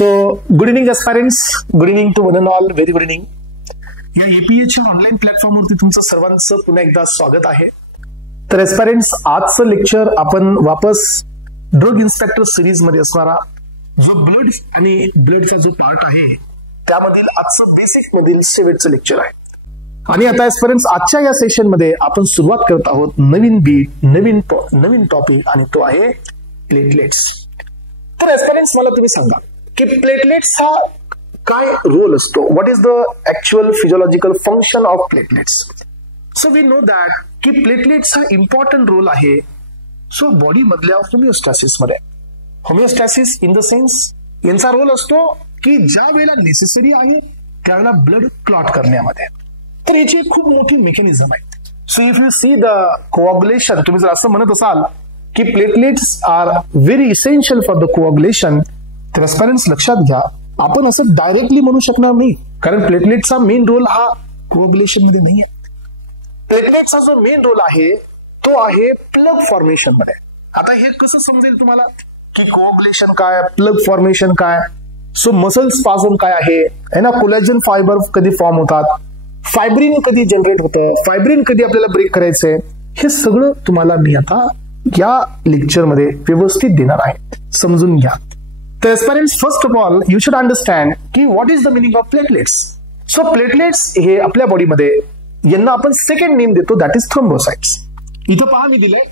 So good evening aspirants, good evening to one and all, very good evening. या APHR online प्लॅटफॉर्मवरती तुमचं सर्वांचं पुन्हा एकदा स्वागत आहे. तर एस्पायरंट्स, आजचं लेक्चर आपण वापस ड्रग इन्स्पेक्टर सिरीज मध्ये असणारा जो ब्लड आणि ब्लडचा जो पार्ट आहे त्यामधील आजचं बेसिक मधील शेवटचं लेक्चर आहे. आणि आता एस्पायरंट्स, आजच्या या सेशन मध्ये आपण सुरुवात करत आहोत नवीन बीट, नवीन टॉपिक, आणि तो आहे प्लेटलेट्स. तर एस्पायरंट्स, मला तुम्ही सांगा की प्लेटलेट्स हा काय रोल असतो. What is the actual physiological function of platelets. So we know that की प्लेटलेट्स हा इम्पॉर्टंट रोल आहे सो बॉडी मधल्या होमिओस्टॅसिस मध्ये. होमिओस्टॅसिस इन द सेन्स यांचा रोल असतो की ज्या वेळेला नेसेसरी आहे त्यावेळेला ब्लड क्लॉट करण्यामध्ये. तर याची एक खूप मोठी मेकॅनिझम आहे. So if you see the coagulation, तुम्ही जर असं म्हणत असाल की platelets are very essential for the coagulation, तर एस्पायरंट्स लक्षात घ्या, आपण असं डायरेक्टली म्हणू शकणार नाही, कारण प्लेटलेटचा मेन रोल हा कोऑग्युलेशन मध्ये नाही आहे. प्लेटलेटचा जो मेन रोल आहे तो आहे प्लग फॉर्मेशन मध्ये. आता हे कसं समजेल तुम्हाला की कोऑग्युलेशन काय, प्लग फॉर्मेशन काय. सो मसल स्पाझम काय आहे ना, कोलॅजन फायबर कधी फॉर्म होतात, फायब्रिन कधी जनरेट होतं, फायब्रिन कधी आपल्याला ब्रेक करायचंय, हे सगळं तुम्हाला मी आता या लेक्चर मध्ये व्यवस्थित देणार आहे, समजून घ्या. तर aspirants, first of all you should understand की what is the meaning of platelets. So platelets हे आपल्या बॉडीमध्ये यांना आपण सेकंड नेम देतो, दॅट इज थ्रोम्बोसाइट्स. इथं पहा मी दिलंय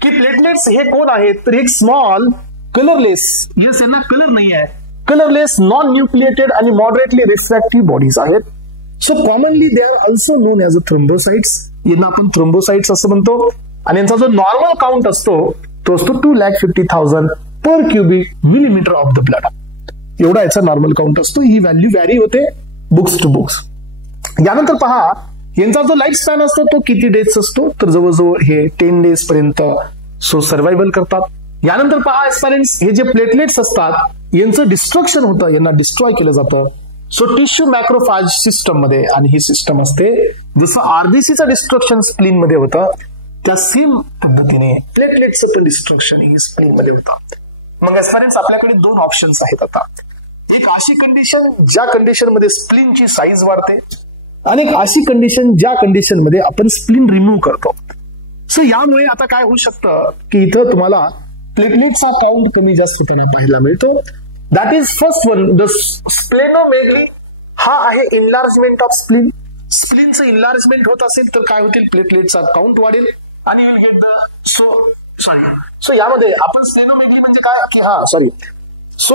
की प्लेटलेट्स हे कोण आहेत, तर एक स्मॉल कलरलेस, यस यांना कलर नाही आहे, कलरलेस नॉन न्यूक्लिएटेड आणि मॉडरेटली रिफ्रॅक्टिव्ह बॉडीज आहेत. So commonly they are also non as a thrombocytes. यांना आपण थ्रोम्बोसाइट्स असं म्हणतो. आणि यांचा जो नॉर्मल काउंट असतो तो असतो 2,50,000 पर cubic millimetre of the blood. एवढा याचा नॉर्मल काउंट असतो. ही व्हॅल्यू व्हॅरी होते बुक्स टू बुक्स. यानंतर पहा यांचा जो लाईफ स्पॅन असतो तो किती डेज असतो, तर जवळजवळ हे 10 डेज पर्यंत सो सर्व्हायव्हल करतात. यानंतर पहा एस्पायरंट्स, हे जे प्लेटलेट्स असतात यांचं डिस्ट्रक्शन होतं, यांना डिस्ट्रॉय केलं जातं सो टिश्यू मॅक्रोफॅज सिस्टम मध्ये. आणि ही सिस्टम असते जसं आरबीसीचं डिस्ट्रक्शन स्प्लीन मध्ये होतं त्या सेम पद्धतीने प्लेटलेटचं पण डिस्ट्रक्शन ही स्प्लीन मध्ये होतं. मग एस्पायरंट्स, आपल्याकडे दोन ऑप्शन्स आहेत आता. एक अशी कंडिशन ज्या कंडिशन मध्ये स्प्लीनची साईज वाढते, आणि एक अशी कंडिशन ज्या कंडिशन मध्ये आपण स्प्लीन रिमूव्ह करतो. सो यामुळे आता काय होऊ शकतं की इथं तुम्हाला प्लेटलेटचा काउंट कमी जास्त पाहायला मिळतो. That is first one, the splenomegaly. हा आहे इनलार्जमेंट ऑफ स्प्लीन. स्प्लीनचं इनलार्जमेंट होत असेल तर काय होतील, प्लेटलेटचा काउंट वाढेल आणि विल गेट द सो यामध्ये आपण स्प्लेनोमेगली म्हणजे काय की सो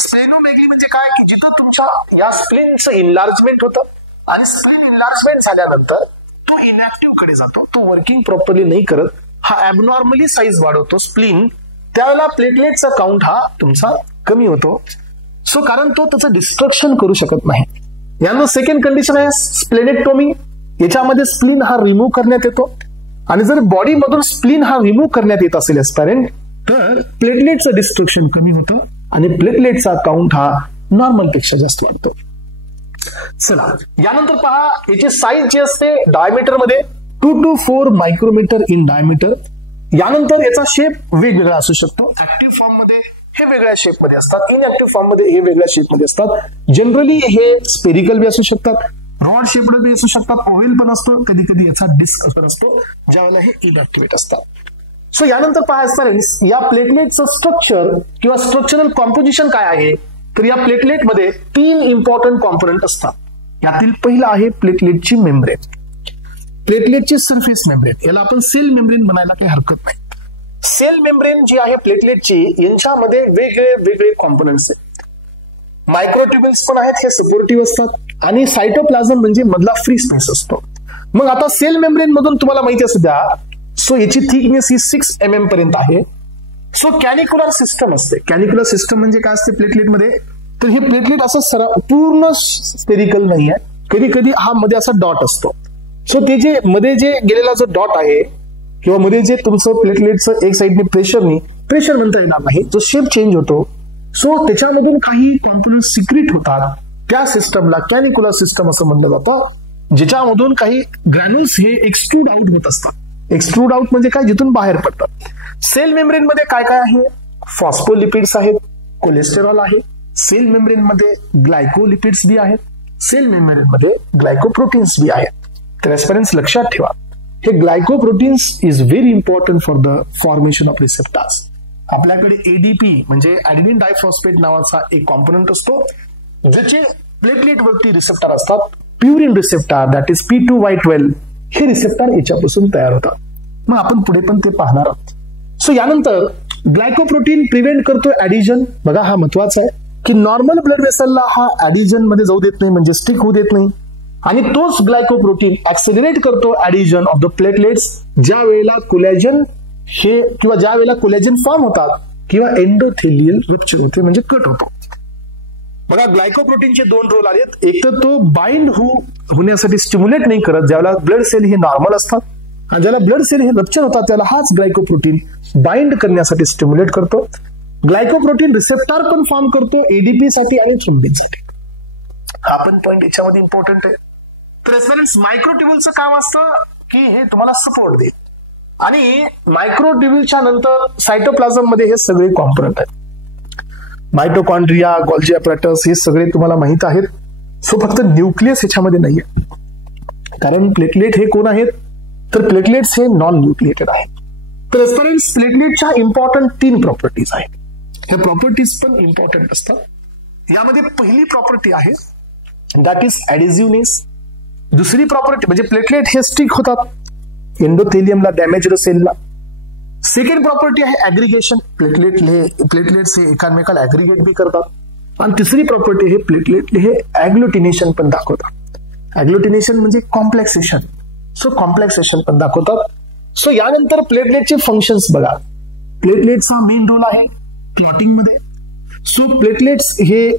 स्प्लेनोमेगली म्हणजे काय की जिथं तुमच्या या स्प्लीनचं इनलार्जमेंट होतं आणि स्प्लीन इनलार्जमेंट झाल्यानंतर तो इनॅक्टिव्ह कडे जातो, तो वर्किंग प्रॉपरली नाही करत, हा ऍबनॉर्मली साईज वाढवतो स्प्लीन, त्यावेळेला प्लेटलेटचा काउंट हा तुमचा कमी होतो. सो कारण तो त्याचं डिस्ट्रक्शन करू शकत नाही. यानंतर सेकंड कंडिशन आहे स्प्लेनेक्टोमी. याच्यामध्ये स्प्लीन हा रिमूव्ह करण्यात येतो, आणि जर बॉडी मधून स्प्लीन हा रिमूव्ह करण्यात येत असेल एस्पायरंट, तर प्लेटलेटचं डिस्ट्रक्शन कमी होतं आणि प्लेटलेटचा काउंट हा नॉर्मल पेक्षा जास्त वाढतो. चला यानंतर पहा याची साईज जी असते डायमीटर मध्ये 2 to 4 मायक्रोमीटर इन डायमीटर. यानंतर याचा शेप वेगवेगळा असू शकतो. ऍक्टिव्ह फॉर्म मध्ये हे वेगळ्या शेप मध्ये असतात, इनऍक्टिव्ह फॉर्म मध्ये हे वेगळ्या शेप मध्ये असतात. जनरली हे स्पेरिकल बी असू शकतात, रॉड शेपड बी असू शकतात, ओव्हल पण असतो, कधी कधी याचा डिस्क पण असतो, ज्यावेळेला हे इनऍक्टिव्हेट असतात. सो यानंतर पहा एस्पायरंट्स, या प्लेटलेटचं स्ट्रक्चर किंवा स्ट्रक्चरल कॉम्पोजिशन काय आहे, तर या प्लेटलेट मध्ये 3 इम्पॉर्टंट कॉम्पोनंट असतात. यातील पहिला आहे प्लेटलेटची मेम्ब्रेन, प्लेटलेटची सरफेस मेम्ब्रेन. याला आपण सेल मेम्ब्रेन म्हणायला काही हरकत नाही. सेल मेम्ब्रेन जी आहे प्लेटलेटची, यांच्यामध्ये वेगळे कॉम्पोनंट्स आहेत. मायक्रोट्युब्युल्स पण आहेत, हे सपोर्टिव्ह असतात, आणि सायटोप्लाझम म्हणजे मधला फ्री स्पेस असतो. मग आता सेल मेम्ब्रेन मधून तुम्हाला माहिती असू द्या, सो याची थिकनेस ही 6 mm पर्यंत आहे. सो कॅनिक्युलर सिस्टम असते. कॅनिक्युलर सिस्टम म्हणजे काय असते प्लेटलेटमध्ये, तर हे प्लेटलेट असं पूर्ण स्पेरिकल नाही आहे, कधी कधी हा मध्ये असा डॉट असतो. सो ते जे मध्ये जे गेलेला जो डॉट आहे किंवा मध्ये जे तुमचं प्लेटलेटचं एक साईडने प्रेशर म्हणता येणार नाही, जो शेप चेंज होतो, सो त्याच्यामधून काही कॉम्पोनंट सिक्रेट होतात, त्या सिस्टमला कॅनिक्युलर सिस्टम असं म्हणलं जातं, ज्याच्यामधून काही ग्रॅन्युल्स हे एक्सट्रूड आउट होत असतात. एक्सट्रूड आउट म्हणजे काय, जिथून बाहेर पडतात. सेल मेम्ब्रेन मध्ये काय काय आहे, फॉस्फोलिपिड्स आहेत, कोलेस्टेरॉल आहे, सेल मेम्ब्रेन मध्ये ग्लायकोलिपिड्स बी आहेत, सेल मेम्ब्रेन मध्ये ग्लायकोप्रोटीन्स बी आहेत. तर एस्पिरंट्स लक्षात ठेवा, हे glycoproteins is very important for the formation of receptors. आपल्याकडे एडीपी म्हणजे ऍडेनिन डायफॉस्फेट नावाचा एक कॉम्पोनंट असतो, ज्याचे प्लेटलेट वरती रिसेप्टर असतात. Purine receptor that is P2Y12 हे रिसेप्टर याच्यापासून तयार होतात. मग आपण पुढे पण ते पाहणार आहोत. सो यानंतर ग्लायकोप्रोटीन प्रिव्हेंट करतो ऍडिजन. बघा हा महत्वाचा आहे की नॉर्मल ब्लड वेसलला हा ऍडिजन मध्ये जाऊ देत नाही, म्हणजे स्टिक होऊ देत नाही. आणि तोच ग्लायकोप्रोटीन ऍक्सेलरेट करतो ऍडिजन ऑफ द प्लेटलेट्स ज्या वेळेला कोलॅजन हे किंवा ज्या वेळेला कोलॅजन फॉर्म होतात किंवा एंडोथेलियल रप्चर होते म्हणजे कट होतो. बघा ग्लायकोप्रोटीनचे दोन रोल आहेत. एक तर तो बाइंड होण्यासाठी स्टिम्युलेट नाही करत ज्यावेळेला ब्लड सेल हे नॉर्मल असतात, आणि ज्याला ब्लड सेल हे रप्चर होतात त्याला हाच ग्लायकोप्रोटीन बाइंड करण्यासाठी स्टिम्युलेट करतो. ग्लायकोप्रोटीन रिसेप्टर पण फॉर्म करतो एडीपी साठी आणि थ्रोम्बिनसाठी. हा पण पॉईंट याच्यामध्ये इम्पॉर्टंट आहे. तर एस्पिरंट्स मायक्रोट्युब्युलचं काम असतं की हे तुम्हाला सपोर्ट देईल, आणि मायक्रोट्युब्युलच्या नंतर सायटोप्लाझम मध्ये हे सगळे कॉम्पोनंट आहेत. मायटोकॉन्ड्रिया, गोल्जी ॲपॅरेटस हे सगळे तुम्हाला माहित आहेत. सो फक्त न्यूक्लियस ह्याच्यामध्ये नाहीये, कारण प्लेटलेट हे कोण आहेत तर प्लेटलेट्स हे नॉन न्यूक्लिएटेड आहेत. तर एस्पिरंट्स प्लेटलेटच्या इम्पॉर्टंट 3 प्रॉपर्टीज आहेत. हे प्रॉपर्टीज पण इम्पॉर्टंट असतात. यामध्ये पहिली प्रॉपर्टी आहे दॅट इज ऍडिझिव्हनेस. दुसरी प्रॉपर्टी म्हणजे प्लेटलेट हे स्टिक होतात एंडोथेलियमला, डॅमेज्ड सेलला. सेकंड प्रॉपर्टी आहे ऍग्रिगेशन. प्लेटलेट्स हे एकमेकाला ऍग्रिगेट बी करतात. आणि तिसरी प्रॉपर्टी हे प्लेटलेट हे ऍग्लुटिनेशन पण दाखवतात. ऍग्लुटिनेशन म्हणजे कॉम्प्लेक्सेशन. सो कॉम्प्लेक्सेशन पण दाखवतात. सो यानंतर प्लेटलेटचे फंक्शन्स बघा. प्लेटलेटचा मेन रोल आहे क्लॉटिंग मध्ये. सो प्लेटलेट्स हे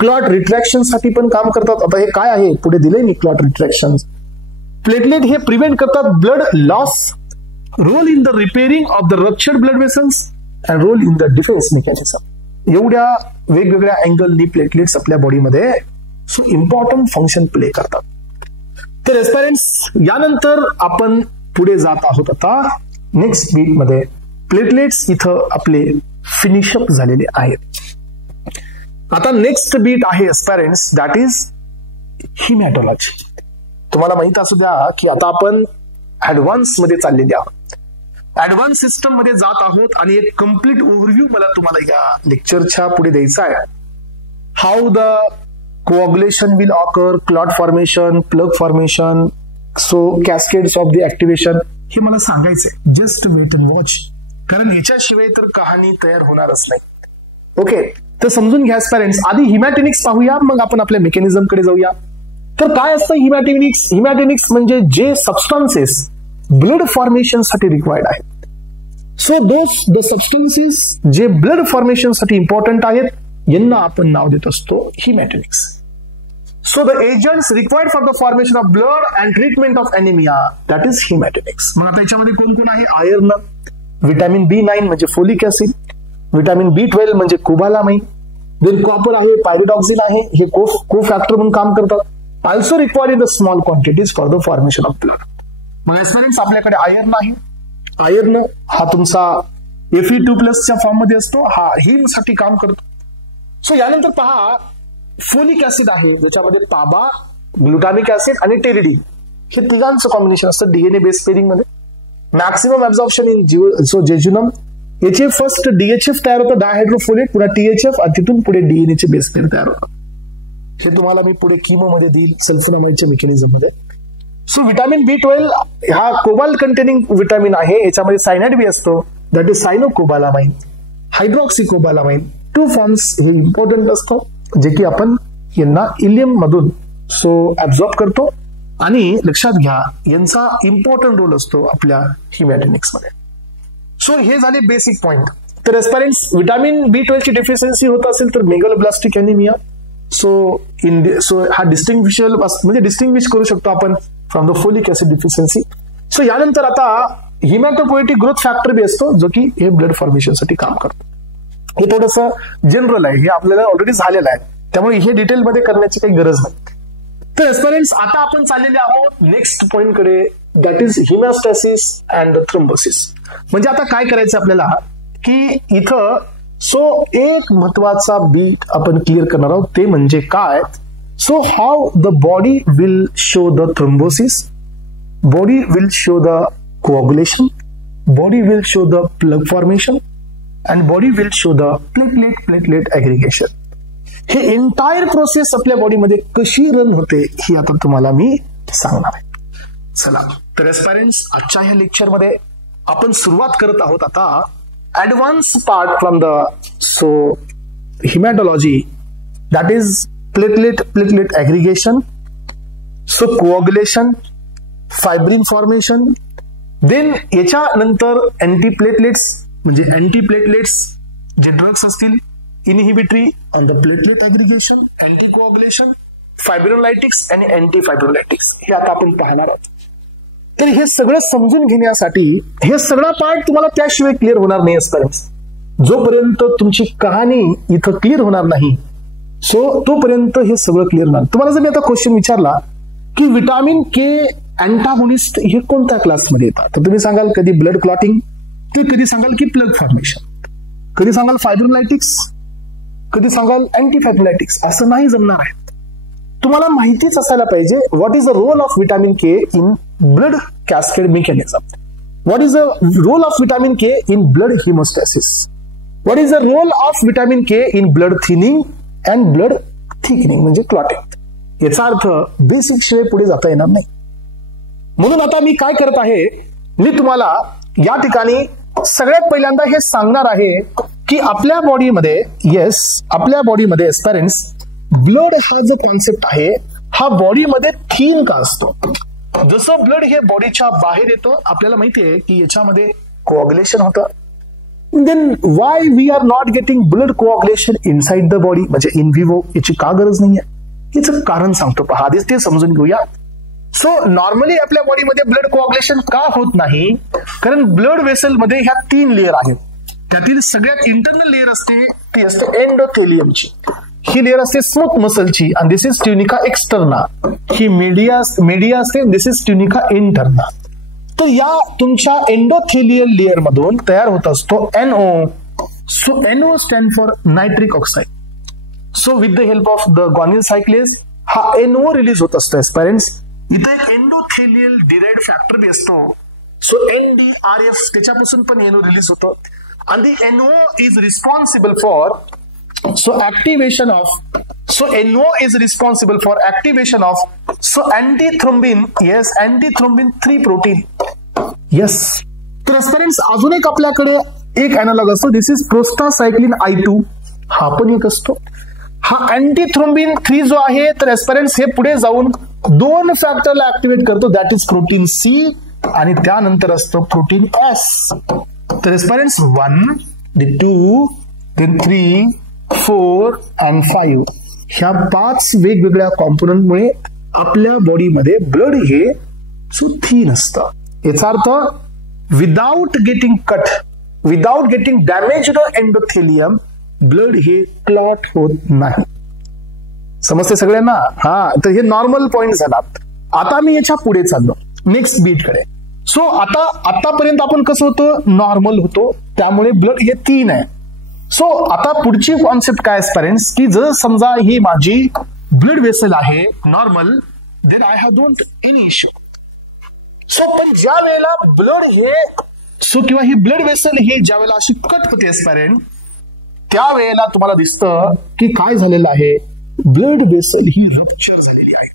क्लॉट रिट्रॅक्शन साठी पण काम करतात. आता हे काय आहे पुढे दिले मी क्लॉट रिट्रॅक्शन. प्लेटलेट हे प्रिव्हेंट करतात blood loss, role in the repairing of the ruptured blood vessels and role in the defence mechanism. एवढ्या वेगवेगळ्या अँगलनी प्लेटलेट्स आपल्या बॉडीमध्ये इम्पॉर्टंट फंक्शन प्ले करतात. तर एस्पिरंट्स यानंतर आपण पुढे जात आहोत आता नेक्स्ट बीट मध्ये. प्लेटलेट्स इथं आपले फिनिशअप झालेले आहेत. आता नेक्स्ट बीट आहे एस्पिरंट्स दॅट इज हिमॅटॉलॉजी. तुम्हाला माहित असू द्या की आता आपण ऍडव्हान्स मध्ये चाललेले आहोत, ऍडव्हान्स सिस्टम मध्ये जात आहोत, आणि एक कम्प्लीट ओव्हरव्ह्यू मला तुम्हाला या लेक्चरच्या पुढे द्यायचा आहे. How the coagulation will occur, clot formation, plug formation, so cascades of the activation हे मला सांगायचंय. जस्ट वेट अँड वॉच, कारण ह्याच्याशिवाय तर कहाणी तयार होणारच नाही. ओके, तर समजून घ्या पेरेंट्स. आधी हिमॅटेनिक्स पाहूया, मग आपण आपल्या मेकॅनिझम कडे जाऊया. तर काय असतं हिमॅटेनिक्स? हिमॅटेनिक्स म्हणजे जे सबस्टन्सेस ब्लड फॉर्मेशन साठी रिक्वायर्ड आहेत. सो द सबस्टन्सेस जे ब्लड फॉर्मेशन साठी इम्पॉर्टंट आहेत यांना आपण नाव देत असतो haematinics. So the agents required for the formation of blood and treatment of anaemia that is haematinics. मग आता याच्यामध्ये कोण कोण आहे? आयर्न, व्हिटॅमिन B9 म्हणजे फोलिक ऍसिड, व्हिटॅमिन B12 म्हणजे कोबालामाइन, देन कॉपर आहे, पायरिडॉक्सिन आहे, हे को फॅक्टर म्हणून काम करतात. Also required in the small quantities for the formation of blood. मग एस्पिरंट्स आपल्याकडे आयर्न आहे. आयर्न हा तुमचा Fe2+ च्या फॉर्म मध्ये असतो, हा हिम साठी काम करतो. सो यानंतर पहा फोलिक ऍसिड आहे, ज्याच्यामध्ये ताबा, ग्लुटामिक ऍसिड आणि टेरिडीन हे तिघांचं कॉम्बिनेशन असतं डीएनए बेस पेरिंग मध्ये. Maximum absorption in jejunum. याचे फर्स्ट DHF तयार होतं, डायहायड्रोफोलेट, पुन्हा THF, आणि तिथून पुढे DNA चे बेस पेअर तयार होतात. हे तुम्हाला मी पुढे किमो मध्ये देईल सल्फोनामाइडच्या मेकॅनिझम मध्ये. सो व्हिटॅमिन B12 हा कोबाल्ट कंटेनिंग व्हिटॅमिन आहे, याच्यामध्ये सायनाइड बी असतो, दॅट इज सायनोकोबालामाइन, हायड्रॉक्सिकोबालामाइन. 2 फॉर्म्स हे इम्पॉर्टंट असतं जे की आपण यांना इलियम मधून ऍब्झॉर्ब करतो, आणि लक्षात घ्या यांचा इम्पॉर्टंट रोल असतो आपल्या हिमॅटेनिक्स मध्ये. सो हे झाले बेसिक पॉइंट. तर एस्पिरंट्स व्हिटॅमिन B12 ची डेफिशियन्सी होत असेल तर मेगलोब्लास्टिक एनिमिया. सो हा डिस्टिंग्विश करू शकतो आपण from the folic acid deficiency. So यानंतर आता हिमॅटोपोएटिक ग्रोथ फॅक्टर बी असतो जो की हे ब्लड फॉर्मेशन साठी काम करतो. हे थोडंसं जनरल आहे, हे आपल्याला ऑलरेडी झालेलं आहे, त्यामुळे हे डिटेलमध्ये करण्याची काही गरज नाही. तर एस्पिरंट्स आता आपण चाललेले आहोत नेक्स्ट पॉइंट कडे, दॅट इज हिमॅस्टॅसिस अँड थ्रोम्बोसिस. म्हणजे आता काय करायचं आपल्याला की इथं सो एक महत्वाचा बीट आपण क्लिअर करणार आहोत, ते म्हणजे काय. So how the body will show the thrombosis, body will show the coagulation, body will show the plug formation and body will show the platelet aggregation. हे एंटायर प्रोसेस आपल्या बॉडीमध्ये कशी रन होते हे आता तुम्हाला मी सांगणार आहे. चला तर एस्पायरंट्स, आजच्या ह्या लेक्चरमध्ये आपण सुरुवात करत आहोत आता advance part from the haematology, that is platelet aggregation, coagulation, fibrin formation. Then याच्यानंतर अँटीप्लेटलेट्स, म्हणजे अँटीप्लेटलेट्स जे ड्रग्स असतील, inhibitory on the platelet aggregation, anticoagulation, fibrinolytics आणि अँटीफायब्रोलायटिक्स हे आता आपण पाहणार आहोत. तर हे सगळं समजून घेण्यासाठी हे सगळा पार्ट तुम्हाला त्याशिवाय क्लिअर होणार नाही एस्पायरंट्स. जोपर्यंत तुमची कहाणी इथं क्लिअर होणार नाही, सो तोपर्यंत हे सगळं क्लिअर होणार. तुम्हाला जर मी आता क्वेश्चन विचारला की विटामिन के अँटागोनिस्ट हे कोणत्या क्लासमध्ये येतात, तर तुम्ही सांगाल कधी ब्लड क्लॉटिंग, तर कधी सांगाल की प्लग फॉर्मेशन, कधी सांगाल फायब्रोलायटिक्स, कधी सांगाल अँटीफायब्रोलायटिक्स. असं नाही जमणार आहे. तुम्हाला माहितीच असायला पाहिजे what is the role of vitamin K in blood cascade mechanism, what is the role of vitamin K in blood haemostasis, what is the role of vitamin K in blood thinning and blood thickening म्हणजे clotting. याचा अर्थ basic शिवाय पुढे जाता येणार नाही. म्हणून आता मी काय करत आहे, मी तुम्हाला या ठिकाणी सगळ्यात पहिल्यांदा हे सांगणार आहे की आपल्या बॉडीमध्ये, येस आपल्या बॉडीमध्ये एस्पायरंट्स, ब्लड हा जो कॉन्सेप्ट आहे हा बॉडीमध्ये थिन का असतो. जसं ब्लड हे बॉडीच्या बाहेर येतं, आपल्याला माहितीये की याच्यामध्ये कोऑग्युलेशन होतं. Then why we are not getting blood coagulation inside the body, म्हणजे इन व्हिवो, याची का गरज नाहीये, याचं कारण सांगतो पहा, आधीच ते समजून घेऊया. सो नॉर्मली आपल्या बॉडीमध्ये ब्लड कोऑग्युलेशन का होत नाही, कारण ब्लड वेसल मध्ये ह्या 3 लेअर आहेत. त्यातील सगळ्यात इंटरनल लेअर असते ती असते एंडोथेलियमची, ही लेअर असते स्मूथ मसलची, आणि दिस इज ट्युनिका एक्सटर्ना. ही मीडिया असते, दिस इज ट्युनिका इंटर्ना. तर या तुमच्या एंडोथेलियल लेअर मधून तयार होत असतो NO. So NO stand for nitric oxide. So with the help of the guanyl cyclase हा NO रिलीज होत असतो एस्पायरंट्स. इथे एक एंडोथेलियल डिराइव्ड फॅक्टर बी असतो, सो NDRF, त्याच्यापासून पण NO रिलीज होतो. आणि NO is responsible for activation of antithrombin, yes, antithrombin 3 protein. Yes. तर एस्पायरंट्स अजून एक आपल्याकडे एक अॅनालॉग असतो, दिस इज प्रोस्टासायक्लिन I2, हा पण एक असतो. हा अँटीथ्रोम्बिन 3 जो आहे, तर एस्पायरंट्स हे पुढे जाऊन 2 फॅक्टरला ऍक्टिव्हेट करतो, दॅट इज प्रोटीन C आणि त्यानंतर असतो प्रोटीन S. तर एस्पायरंट्स 1, 2, then 3, 4 and 5 ह्या 5 वेगवेगळ्या कॉम्पोनंटमुळे आपल्या बॉडीमध्ये ब्लड हे थिन असतं. याचा अर्थ without getting cut, without getting damaged endothelium, blood हे क्लॉट होत नाही. समजते सगळ्यांना? हा, तर हे नॉर्मल पॉइंट झाला. आता मी याच्या पुढे चाललो नेक्स्ट बीट कडे. सो आतापर्यंत आपण कसं होतं, नॉर्मल होतो, त्यामुळे ब्लड हे 3 आहे. सो आता पुढची कॉन्सेप्ट काय एस्पायरंट्स, की जर समजा ही माझी ब्लड वेसल आहे normal, then I have don't any issue. So पण ज्या वेळेला ब्लड हे किंवा ही ब्लड वेसल ही ज्या वेळेला अशी कट होते एस्पायरंट, त्यावेळेला तुम्हाला दिसतं की काय झालेलं आहे, ब्लड वेसल ही रप्चर झालेली आहे.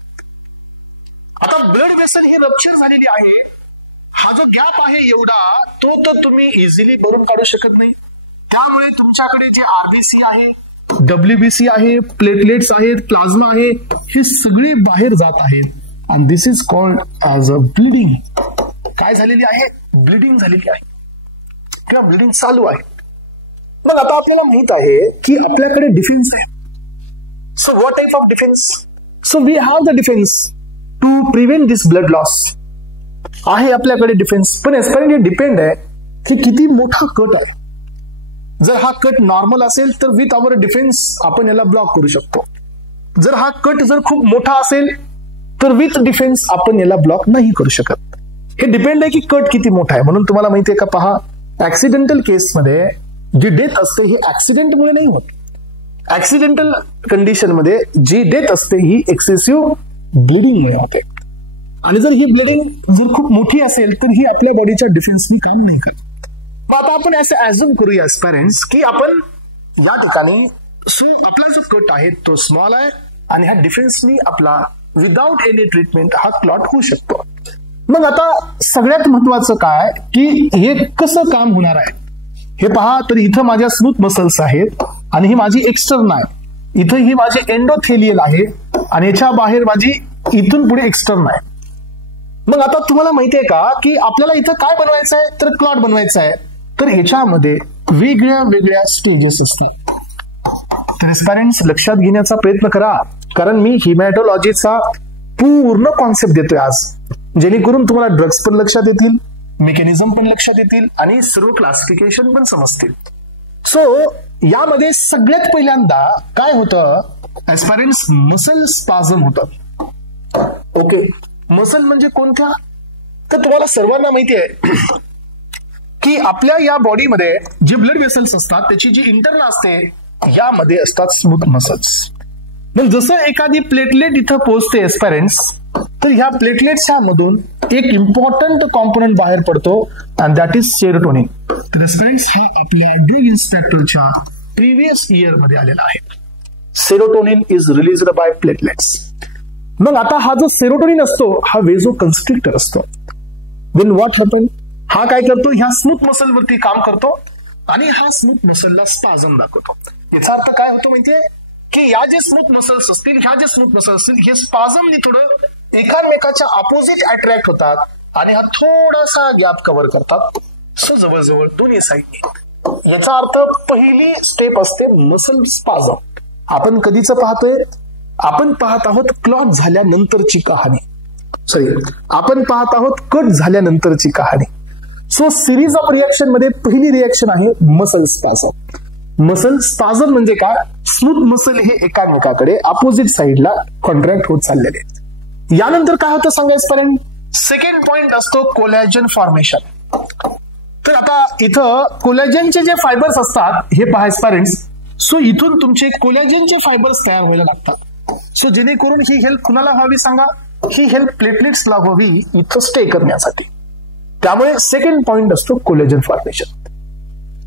आता ब्लड वेसल ही रप्चर झालेली आहे, हा जो गॅप आहे एवढा, तो तर तुम्ही इझिली भरून काढू शकत नाही. त्यामुळे तुमच्याकडे जे RBC आहे, WBC आहे, प्लेटलेट्स आहेत, प्लाझ्मा आहे, हे सगळे बाहेर जात आहेत. And this is called as a bleeding. काय झालेली आहे, ब्लिडिंग झालेली आहे किंवा ब्लिडिंग चालू आहे. मग आता आपल्याला माहित आहे की आपल्याकडे डिफेन्स आहे. So what type of defence? So we have the defence to prevent this blood loss. आहे आपल्याकडे डिफेन्स, पण एस्पायरंट डिपेंड आहे की किती मोठा कट आहे. जर हा कट नॉर्मल असेल तर विथ आवर डिफेन्स आपण याला ब्लॉक करू शकतो. जर हा कट जर खूप मोठा असेल तर विथ डिफेन्स आपण याला ब्लॉक नाही करू शकत. हे डिपेंड आहे की कट किती मोठा आहे. म्हणून तुम्हाला माहिती आहे का, पहा ऍक्सिडेंटल केसमध्ये जी डेथ असते ही ऍक्सिडेंटमुळे नाही होत. ऍक्सिडेंटल कंडिशन मध्ये जी डेथ असते ही एक्सेसिव्ह ब्लिडिंगमुळे होते. आणि जर ही ब्लिडिंग जर खूप मोठी असेल तर ही आपल्या बॉडीच्या डिफेन्सनी काम नाही करत. मग आता आपण असं ऍझ्युम करूया पेरेंट्स की आपण या ठिकाणी आपला जो कट आहे तो स्मॉल आहे आणि ह्या डिफेन्सनी आपला विदाउट एनी ट्रीटमेंट हा क्लॉट होऊ शकतो. मग आता सगळ्यात महत्वाचं काय की हे कसं काम होणार आहे हे पहा. तर इथं माझ्या स्मूथ मसल्स आहेत आणि ही माझी एक्सटर्न आहे. इथं ही माझी एंडोथेलियल आहे आणि याच्या बाहेर माझी इथून पुढे एक्सटर्न आहे. मग आता तुम्हाला माहितीये का की आपल्याला इथं काय बनवायचं आहे तर क्लॉट बनवायचं आहे. तर याच्यामध्ये वेगळ्या वेगळ्या स्टेजेस असतात. तर पेरेंट्स लक्षात घेण्याचा प्रयत्न करा कारण मी हिमॅटोलॉजीचा पूर्ण कॉन्सेप्ट देतोय आज, जेणेकरून तुम्हाला ड्रग्स पण लक्षात येतील, मेकॅनिझम पण लक्षात येतील आणि सर्व क्लासिफिकेशन पण समजतील. सो यामध्ये सगळ्यात पहिल्यांदा काय होतं पेरेंट्स मसल स्पाझम होतं. ओके, मसल म्हणजे कोणत्या तर तुम्हाला सर्वांना माहिती आहे की आपल्या या बॉडीमध्ये जे ब्लड वेसल्स असतात त्याची जी इंटर्न असते यामध्ये असतात स्मूथ मसल्स. मग जसं एखादी प्लेटलेट इथं पोहोचते पेरेंट्स तर ह्या प्लेटलेट्सच्या मधून एक इम्पॉर्टंट कॉम्पोनंट बाहेर पडतो अँड दॅट इज सेरोटोनिन. तर पेरेंट्स हा आपल्या ड्रग इन्स्पेक्टरच्या प्रिव्हियस इयर मध्ये आलेला आहे. Serotonin is released by platelets. मग आता हा जो सेरोटोनिन असतो हा वेझो कन्स्ट्रिक्टर असतो. देन व्हॉट हॅपन, हा काय करतो ह्या स्मूथ मसल वरती काम करतो आणि हा स्मूथ मसलला स्पाझम दाखवतो. याचा अर्थ काय होतो माहितीये की या जे स्मूथ मसल्स असतील ह्या जे स्मूथ मसल्स असतील हे स्पाझमनी थोडं एकामेकाच्या अपोजिट अट्रॅक्ट होतात आणि हा थोडासा गॅप कव्हर करतात. सो जवळजवळ दोन्ही साईडनी. याचा अर्थ पहिली स्टेप असते मसल स्पाझम. आपण कधीच पाहतोय, आपण पाहत आहोत क्लॉट झाल्यानंतरची कहाणी. आपण पाहत आहोत कट झाल्यानंतरची कहाणी. सो सिरीज ऑफ रिएक्शन मध्ये पहिली रिएक्शन आहे मसल स्पाझम. मसल स्पाझम म्हणजे काय, स्मूथ मसल हे एकामेकाकडे अपोजिट साइडला कॉन्ट्रॅक्ट होत चाललेले. यानंतर काय होतं सांगायचं पर्यंत सेकंड पॉइंट असतो कोलॅजन फॉर्मेशन. तर आता इथं कोलॅजनचे जे फायबर्स असतात हे पाहायचं पॅरेंट्स. सो इथून तुमचे कोलॅजनचे फायबर्स तयार व्हायला लागतात. सो जेणेकरून ही हेल्प कुणाला व्हावी सांगा, ही हेल्प प्लेटलेट्सला व्हावी इथं स्टे करण्यासाठी. त्यामुळे सेकंड पॉइंट असतो कोलॅजन फॉर्मेशन.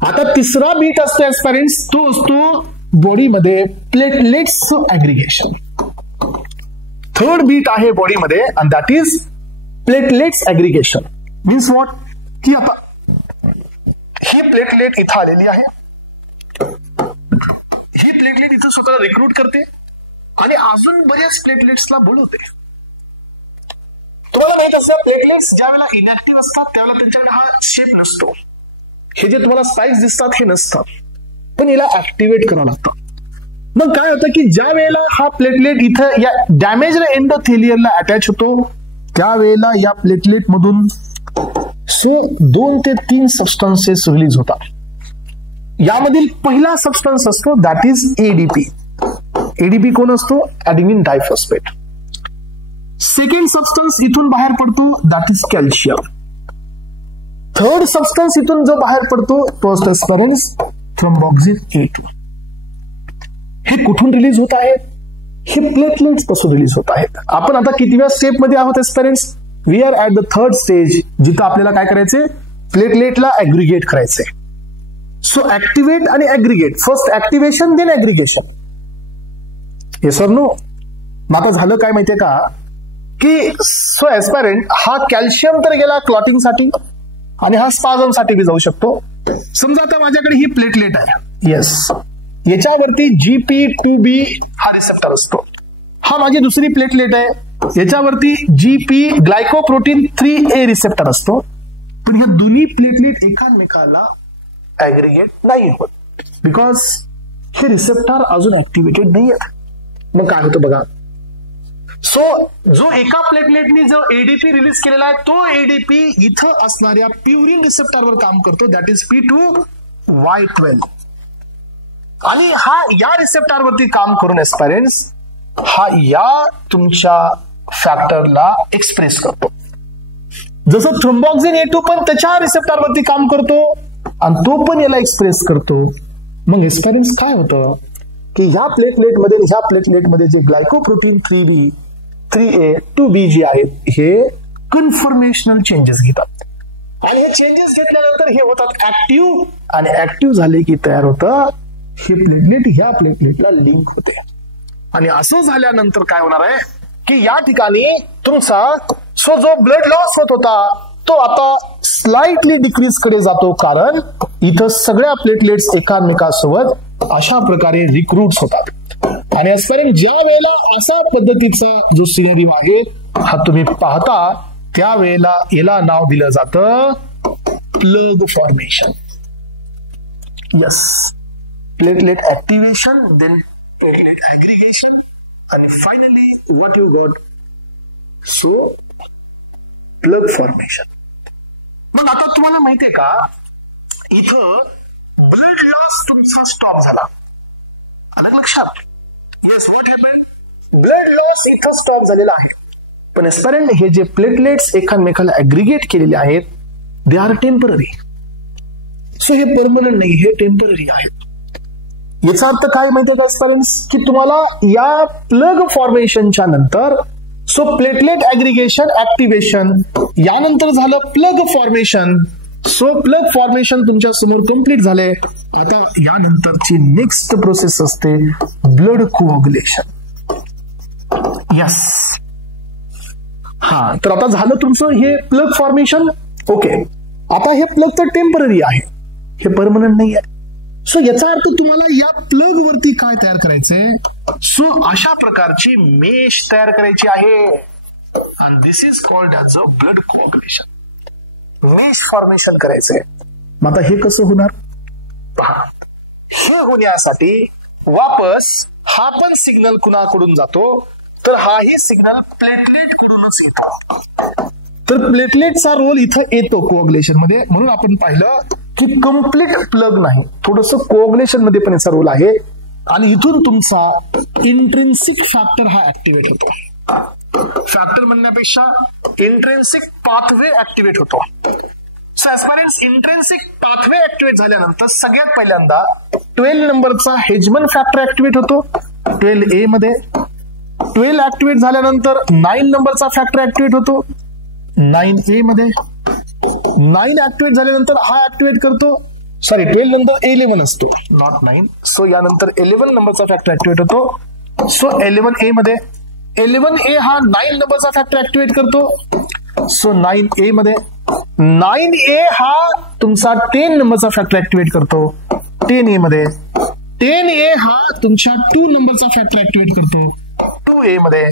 आता तिसरा बीट असतो पेरेंट्स तो असतो बॉडीमध्ये प्लेटलेट्स ऍग्रिगेशन. थर्ड बीट आहे बॉडीमध्ये and that is platelets aggregation. Means what की आता ही प्लेटलेट इथं आलेली आहे, ही प्लेटलेट इथं स्वतःला रिक्रूट करते आणि अजून बऱ्याच प्लेटलेट्सला बोलवते. तुम्हाला माहित असतं प्लेटलेट्स ज्या वेळेला इनॅक्टिव्ह असतात त्यावेळेला त्यांच्याकडे हा शेप नसतो. हे जे तुम्हाला स्पाइक्स दिसतात हे नसतात, पण याला ऍक्टिव्हेट करावं लागतं. मग काय होतं की ज्या वेळेला हा प्लेटलेट इथं या डॅमेज एंडोथेलियरला अटॅच होतो त्यावेळेला या प्लेटलेट मधून 2 ते 3 सबस्टन्सेस रिलीज होतात. यामधील पहिला सबस्टन्स असतो दॅट इज एडीपी. एडीपी कोण असतो, ऍडेनिन डायफॉस्फेट. सेकंड सबस्टन्स इथून बाहेर पडतो that is calcium. Third substance इथून जो बाहेर पडतो तो असतो पेरेंट्स थ्रोम्बोक्सिन A2. हे कुठून रिलीज होत आहे, हे प्लेटलेट्स पासून रिलीज होत आहेत. आपण आता कितव्या स्टेप मध्ये आहोत parents, we are at the third stage जिथं आपल्याला काय करायचंय प्लेटलेटला ऍग्रिगेट करायचंय. सो ऍक्टिव्हेट आणि aggregate, first activation then aggregation. हे सर नो. आता झालं काय माहितीये का की सो एस्पायरंट हा कॅल्शियम तर गेला क्लॉटिंग साठी आणि हा स्पाझम साठी बी जाऊ शकतो. समजा आता माझ्याकडे ही प्लेटलेट आहे, येस, याच्यावरती GP2B हा रिसेप्टर असतो. हा माझी दुसरी प्लेटलेट आहे, याच्यावरती GP ग्लायकोप्रोटीन 3A रिसेप्टर असतो. पण ह्या दोन्ही प्लेटलेट एकामेकाला ऍग्रिगेट नाही होत बिकॉज हे रिसेप्टर अजून ऍक्टिव्हेटेड नाही आहेत. मग काय होतं बघा, सो जो एका प्लेटलेटनी जो एडीपी रिलीज केलेला आहे तो एडीपी इथं असणाऱ्या प्युरिन रिसेप्टरवर काम करतो दॅट इज P2Y12 आणि हा या रिसेप्टरवरती काम करून एस्पायरेंट्स हा या तुमच्या फॅक्टरला एक्सप्रेस करतो. जसं थ्रोम्बोक्सिन A2 पण त्याच्या रिसेप्टरवरती काम करतो आणि तो पण याला एक्सप्रेस करतो. मग एस्पायरेंट्स काय होतं की ह्या प्लेटलेटमध्ये ह्या प्लेटलेटमध्ये जे ग्लायकोप्रोटीन 3B 3A 2B जे आहेत हे कन्फर्मेशनल चेंजेस घेतात आणि हे चेंजेस घेतल्यानंतर हे होतात ऍक्टिव्ह आणि ऍक्टिव्ह झाले की तयार होतं हे प्लेटलेट ह्या प्लेटलेटला लिंक होते. आणि असं झाल्यानंतर काय होणार आहे की या ठिकाणी तुमचा जो ब्लड लॉस होत होता तो आता स्लाइटली डिक्रीज कडे जातो, कारण इथं सगळ्या प्लेटलेट्स एकामेकासोबत अशा प्रकारे रिक्रूट होतात. आणि आजपर्यंत ज्या वेळेला अशा पद्धतीचा जो सिनेरिओ आहे हा तुम्ही पाहता त्यावेळेला याला नाव दिलं जातं plug formation. Yes, platelet activation, then platelet aggregation आणि finally what you got so plug formation. मग आता तुम्हाला माहितीये का इथं ब्लड लॉस तुमचा स्टॉप झाला, अलग लक्षात. Yes, what happen, blood loss इथं स्टॉप झालेला आहे. पण एस्परंट हे जे प्लेटलेट्स एकमेकाला ऍग्रिगेट केलेले आहेत दे आर टेम्पररी. सो हे परमनंट नाही, हे टेम्पररी आहेत. याचा अर्थ काय माहितीये का एस्परंट्स की तुम्हाला या प्लग फॉर्मेशनच्या नंतर सो प्लेटलेट ऍग्रिगेशन ऍक्टिव्हेशन यानंतर झालं plug formation. So plug formation तुमच्या समोर कंप्लीट झाले. आता यानंतरची नेक्स्ट प्रोसेस असते ब्लड कोऑग्युलेशन. यस, हा, तर आता झालं तुमचं हे प्लग फॉर्मेशन. ओके, आता हे प्लग तर टेम्पररी आहे, हे परमनंट नाही आहे. सो याचा अर्थ तुम्हाला या प्लग वरती काय तयार करायचंय, सो अशा प्रकारची मेश तयार करायची आहे आणि this is called as a blood coagulation. Mesh formation करायचंय. मग आता हे कसं होणार, हे होण्यासाठी वापस हा पण सिग्नल कुणाकडून जातो, तर हाही सिग्नल प्लेटलेट कडूनच येतो. तर प्लेटलेटचा रोल इथं येतो कोऑग्युलेशन मध्ये. म्हणून आपण पाहिलं की कम्प्लीट प्लग नाही, थोडस कोऑग्युलेशन मध्ये पण याचा रोल आहे. आणि इथून तुमचा इंट्रिन्सिक फॅक्टर हा ऍक्टिव्हेट होतो. फॅक्टर म्हणण्यापेक्षा इंट्रिन्सिक पाथवे ऍक्टिव्हेट होतो. सो ऍस्पायरेंट्स इंट्रिन्सिक पाथवे ऍक्टिव्हेट झाल्यानंतर सगळ्यात पहिल्यांदा 12 नंबरचा हेजमन फॅक्टर ऍक्टिव्हेट होतो 12A मध्ये. 12 ऍक्टिव्हेट झाल्यानंतर 9 नंबरचा फॅक्टर ऍक्टिव्हेट होतो 9A मध्ये. 9 ऍक्टिव्हेट झाल्यानंतर हा ऍक्टिव्हेट करतो, सॉरी 12 नंतर 11 असतो, नॉट 9. सो यानंतर 11 नंबरचा फॅक्टर ऍक्टिव्हेट होतो. सो 11A मध्ये 11A हा 9 नंबरचा फॅक्टर ऍक्टिव्हेट करतो. सो 9A मध्ये 9A हा तुमचा 10 नंबरचा फॅक्टर ऍक्टिव्हेट करतो 10A मध्ये. 10A हा तुमच्या 2 नंबरचा फॅक्टर ऍक्टिव्हेट करतो 2A मध्ये.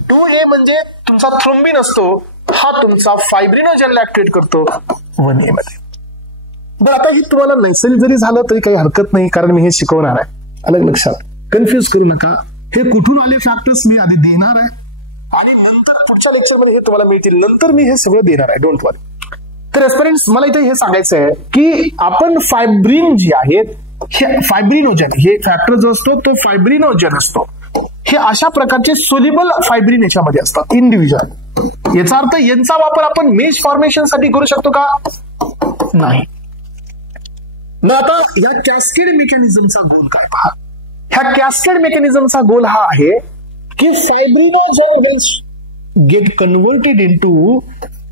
2A म्हणजे तुमचा थ्रोम्बिन असतो, हा तुमचा फायब्रिनोजेनला ऍक्टिव्हेट करतो 1A मध्ये. बरं, आता हे तुम्हाला नैसर्गिक जरी झालं तरी काही हरकत नाही, कारण मी हे शिकवणार आहे. अलग लक्षात, कन्फ्युज करू नका. हे कुठून आले फॅक्टर्स मी आधी देणार आहे आणि नंतर पुढच्या लेक्चरमध्ये हे तुम्हाला मिळतील. नंतर मी हे सगळं देणार आहे, डोंट वरी. तर एस्पिरंट्स मला इथे हे सांगायचं आहे की आपण फायब्रिन जे आहेत हे फायब्रिनोजन, हे फॅक्टर जो असतो तो फायब्रिनोजन असतो. हे अशा प्रकारचे सोल्युबल फायब्रिन याच्यामध्ये असतात इंडिव्हिज्युअल. याचा अर्थ यांचा वापर आपण मेश फॉर्मेशन साठी करू शकतो का, नाही. मग आता या कॅस्केड मेकॅनिझमचा गोल काय पहा. ह्या कॅस्केड मेकॅनिझमचा गोल हा आहे की fibrinogen will get converted into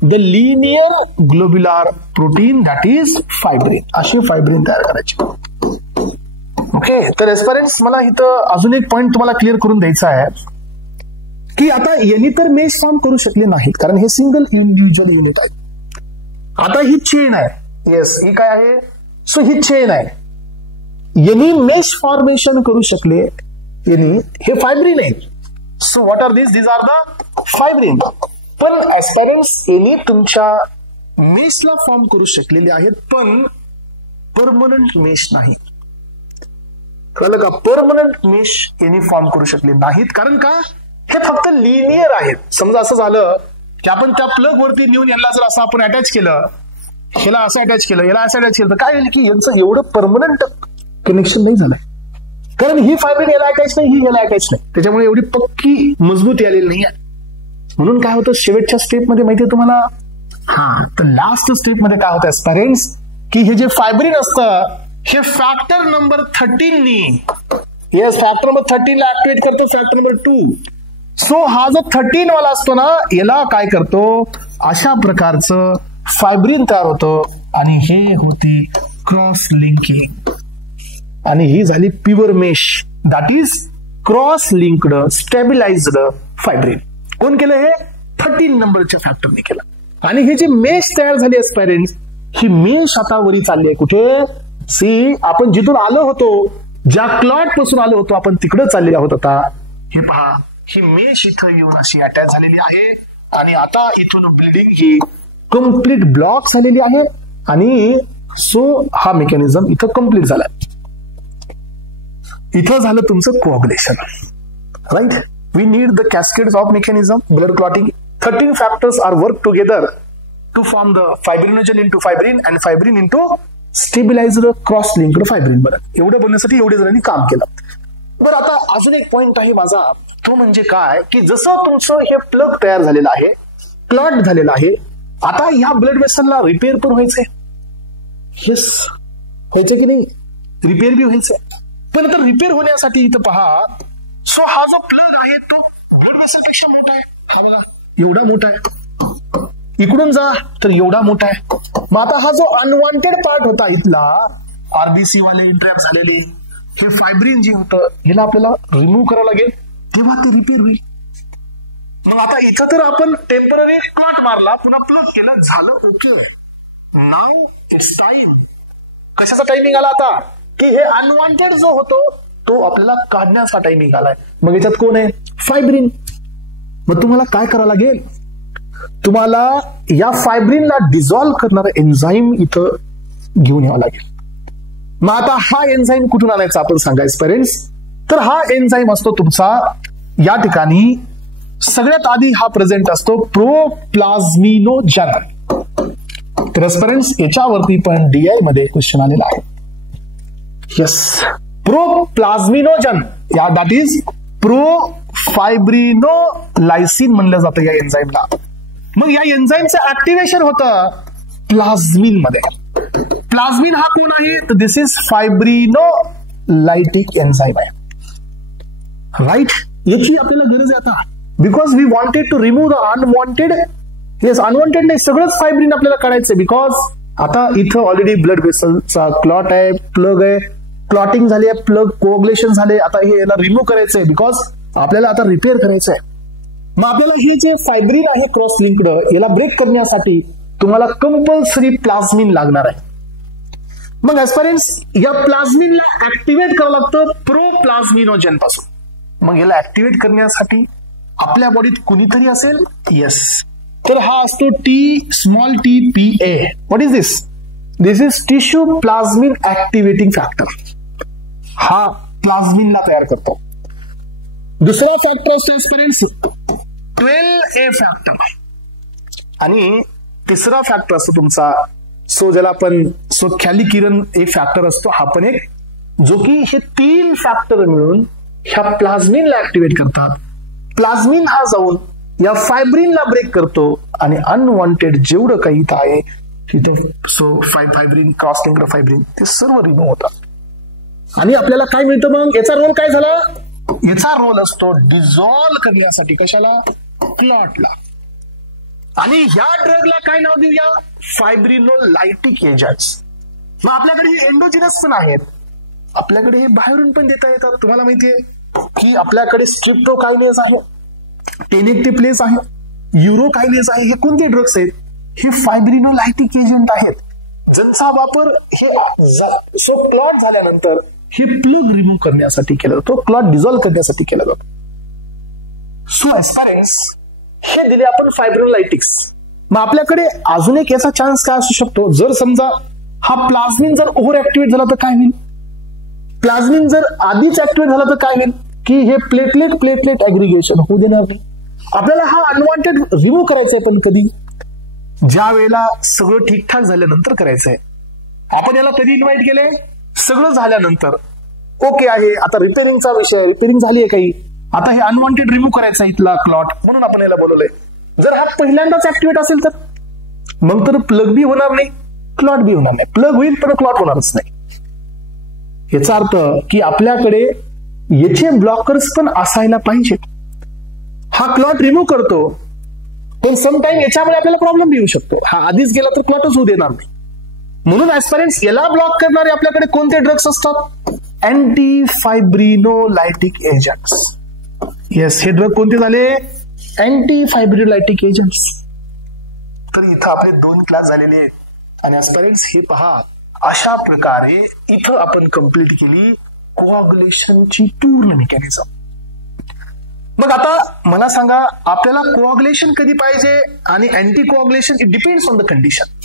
the linear globular protein that is fibrin. अशी फायब्रिन तयार करायची. ओके, तर एस्पिरंट्स मला इथं अजून एक पॉइंट तुम्हाला क्लिअर करून द्यायचा आहे की आता यांनी तर मेश फॉर्म करू शकले नाहीत, कारण हे सिंगल इंडिव्हिज्युअल युनिट आहे. आता ही चेन आहे. येस, ही काय आहे, सो ही चेन आहे. यांनी मेश फॉर्मेशन करू शकले, यांनी हे फायब्रिन आहे. So what are this, this are the fibrin. पण एस्पिरंट्स यांनी तुमच्या मेशला फॉर्म करू शकलेले आहेत, पण परमनंट मेश नाही. कळलं का, परमनंट मेश यांनी फॉर्म करू शकले नाहीत. कारण का, हे फक्त लिनियर आहेत. समजा असं झालं की आपण त्या प्लग वरती नेऊन यांना जर असं आपण अटॅच केलं, ह्याला असं अटॅच केलं, याला असं अटॅच केलं, तर काय होईल की यांचं एवढं परमनंट कनेक्शन नाही झालंय. कारण ही फायब्रिन याला अटॅच नाही, ही याला अटॅच नाही, त्याच्यामुळे एवढी पक्की मजबूत आलेली नाही आहे. म्हणून काय होतं शेवटच्या स्टेप मध्ये माहितीये तुम्हाला, हा, तर लास्ट स्टेप मध्ये काय होतं एस्पिरंट्स की हे जे फायब्रिन असतं हे फॅक्टर नंबर 13 नी, येस फॅक्टर नंबर 13 ला ऍक्टिव्हेट करतो फॅक्टर नंबर 2. सो हा जो 13 वाला असतो ना याला काय करतो, अशा प्रकारचं फायब्रिन तयार होतं आणि हे होती क्रॉस लिंकिंग आणि ही झाली pure mesh, that is cross linked stabilised fibrin. कोण केलं हे, 13 नंबरच्या फॅक्टरने केलं. आणि हे जे मेश तयार झाली एस्पायरेंट्स, ही मेश आता वरी चालली आहे कुठे, सी आपण जिथून आलो होतो, ज्या क्लॉट पासून आलो होतो आपण तिकडे चालले आहोत. आता हे पहा, ही मेश इथं येऊन अशी अटॅच झालेली आहे आणि आता इथून बिल्डिंग ही कम्प्लीट ब्लॉक झालेली आहे आणि सो हा मेकॅनिझम इथं कम्प्लीट झाला. इथं झालं तुमचं coagulation, right. We need the cascades of mechanism, blood clotting. 13 factors are work together to form the fibrinogen into fibrin and fibrin into stabilised cross linked fibrin. बरं, एवढं बनवण्यासाठी एवढे जणांनी काम केलं. बरं, आता अजून एक पॉइंट आहे माझा, तो म्हणजे काय की जसं तुमचं हे प्लग तयार झालेलं आहे, क्लॉट झालेलं आहे, आता या ब्लड वेसलला रिपेअर पण व्हायचंय. येस, व्हायचं की नाही, रिपेअर बी व्हायचंय. पण आता रिपेअर होण्यासाठी इथं पहा, सो हा जो प्लग आहे तो ब्लड वेसल पेक्षा मोठा आहे. हा बघा एवढा मोठा आहे, इकडून जा तर एवढा मोठा आहे. मग आता हा जो अनवॉन्टेड पार्ट होता इथला, आरबीसी वाले इंट्रॅप झालेले, हे फायब्रिन जे होतं याला आपल्याला रिमूव्ह करावं लागेल, तेव्हा ते रिपेअर होईल. मग आता इथं तर आपण टेम्पररी क्लॉट मारला, पुन्हा प्लग केलं, झालं ओके. Now it's time. कशाचा टायमिंग आला आता, की हे अनवॉन्टेड जो होतो तो आपल्याला काढण्याचा टायमिंग आलाय. मग याच्यात कोण आहे, फायब्रिन. मग तुम्हाला काय करावं लागेल, तुम्हाला या फायब्रिनला डिझॉल्व्ह करणारा एन्झाईम इथं घेऊन यावं लागेल. मग आता हा एन्झाईम कुठून आणायचा आपण सांगायचं पेरेंट्स, तर हा एन्झाईम असतो तुमचा या ठिकाणी सगळ्यात आधी हा प्रेझेंट असतो प्रोप्लाझ्मिनोजन. तर पेरेंट्स याच्यावरती पण डीआय मध्ये क्वेश्चन आलेला आहे. येस, प्रोप्लाझ्मिनोजन, या दॅट इज प्रोफायब्रिनोलायसिन म्हणलं जातं या एन्झाईमला. मग या एन्झाईमचं ऍक्टिव्हेशन होतं प्लाझ्मिन मध्ये. प्लाझ्मिन हा कोण आहे, तर दिस इज फायब्रिनोलायटिक एन्झाईम आहे, राईट. याची आपल्याला गरज आहे आता, because we wanted to remove the unwanted. Yes, unwanted नाही, सगळंच फायब्रिन आपल्याला काढायचंय. बिकॉज आता इथं ऑलरेडी ब्लड वेसलचा क्लॉट आहे, प्लग आहे, क्लॉटिंग झाली आहे, प्लग कोऑग्युलेशन झाले. आता हे याला रिमूव्ह करायचंय बिकॉज आपल्याला आता रिपेअर करायचंय. मग आपल्याला हे जे फायब्रिन आहे क्रॉस लिंक्ड, याला ब्रेक करण्यासाठी तुम्हाला कंपल्सरी प्लाझ्मिन लागणार आहे. मग एस्पायरेंट्स या प्लाझ्मिनला ऍक्टिव्हेट करावं लागतं प्रोप्लाझ्मिनोजन पासून. मग याला ऍक्टिव्हेट करण्यासाठी आपल्या बॉडीत कुणीतरी असेल. येस, तर हा असतो T_PA. What is this, this is tissue plasmin activating factor. हा प्लाझ्मिनला तयार करतो. दुसरा फॅक्टर असतो एस्पिरेंट्स 12A फॅक्टर आणि तिसरा फॅक्टर असतो तुमचा सो ज्याला आपण कॅलिकिरन ए फॅक्टर असतो. हा पण एक जो की हे 3 फॅक्टर मिळून ह्या प्लाझ्मिनला ऍक्टिव्हेट करतात. प्लाझ्मिन हा जाऊन या फायब्रिनला ब्रेक करतो आणि अनवॉन्टेड जेवढं काही इथं आहे तिथं so fibrin cross linked fibrin ते सर्व रिमूव्ह होतात. आणि आपल्याला काय मिळतं मग, याचा रोल काय झाला, याचा रोल असतो डिझॉल्व्ह करण्यासाठी. कशाला, क्लॉटला. आणि ह्या ड्रगला काय नाव देऊया, फायब्रिनोलायटिक एजंट्स. मग आपल्याकडे हे एंडोजिनस पण आहेत, आपल्याकडे हे बाहेरून पण देता येतात. तुम्हाला माहितीये की आपल्याकडे स्ट्रिप्टोकायनेज आहे, टेनेक्टिप्लेस आहे, युरोकायनेज आहे. हे कोणते ड्रग्स आहेत, हे फायब्रिनोलायटिक एजंट आहेत, ज्यांचा वापर हे सो क्लॉट झाल्यानंतर हे प्लग रिमूव्ह करण्यासाठी केला जातो, क्लॉट डिझॉल्व्ह करण्यासाठी केला जातो. सो एस्पायरेंट्स हे दिले आपण फायब्रिनोलायटिक्स. मग आपल्याकडे अजून एक याचा चान्स काय असू शकतो, जर समजा हा प्लाझ्मिन जर ओव्हर ऍक्टिव्हेट झाला तर काय होईल, प्लाझ्मिन जर आधीच ऍक्टिव्हेट झाला तर काय होईल की हे प्लेटलेट ऍग्रिगेशन होऊ देणार नाही. आपल्याला हा अनवॉन्टेड रिमूव्ह करायचा आहे, पण कधी, ज्या वेळेला सगळं ठीकठाक झाल्यानंतर करायचंय. आपण याला कधी इन्व्हाइट केलंय, सगळं झाल्यानंतर. ओके आहे, आता रिपेअरिंगचा विषय, रिपेअरिंग झाली आहे काही, आता हे अनवॉन्टेड रिमूव्ह करायचा इथला क्लॉट, म्हणून आपण याला बोलवलंय. जर हा पहिल्यांदाच ऍक्टिव्हेट असेल तर मग तर प्लग बी होणार नाही क्लॉट बी होणार नाही. प्लग होईल पण क्लॉट होणारच नाही. याचा अर्थ की आपल्याकडे याचे ब्लॉकर्स पण असायला पाहिजेत. हा क्लॉट रिमूव्ह करतो, पण समटाईम याच्यामुळे आपल्याला प्रॉब्लेम येऊ शकतो. हा आधीच गेला तर क्लॉटच होऊ देणार नाही. म्हणून ऍस्पिरंट्स याला ब्लॉक करणारे आपल्याकडे कोणते ड्रग्स असतात? Anti fibrinolytic agents. येस, हे ड्रग कोणते झाले? Anti fibrinolytic agents. तर इथं आपले 2 क्लास झालेले आहेत. आणि ऍस्पिरंट्स हे पहा, अशा प्रकारे इथं आपण कंप्लीट केली कोआग्युलेशनची पूर्ण मेकॅनिझम. मग आता मला सांगा, आपल्याला कोआग्युलेशन कधी पाहिजे आणि anti coagulation? It depends on the condition.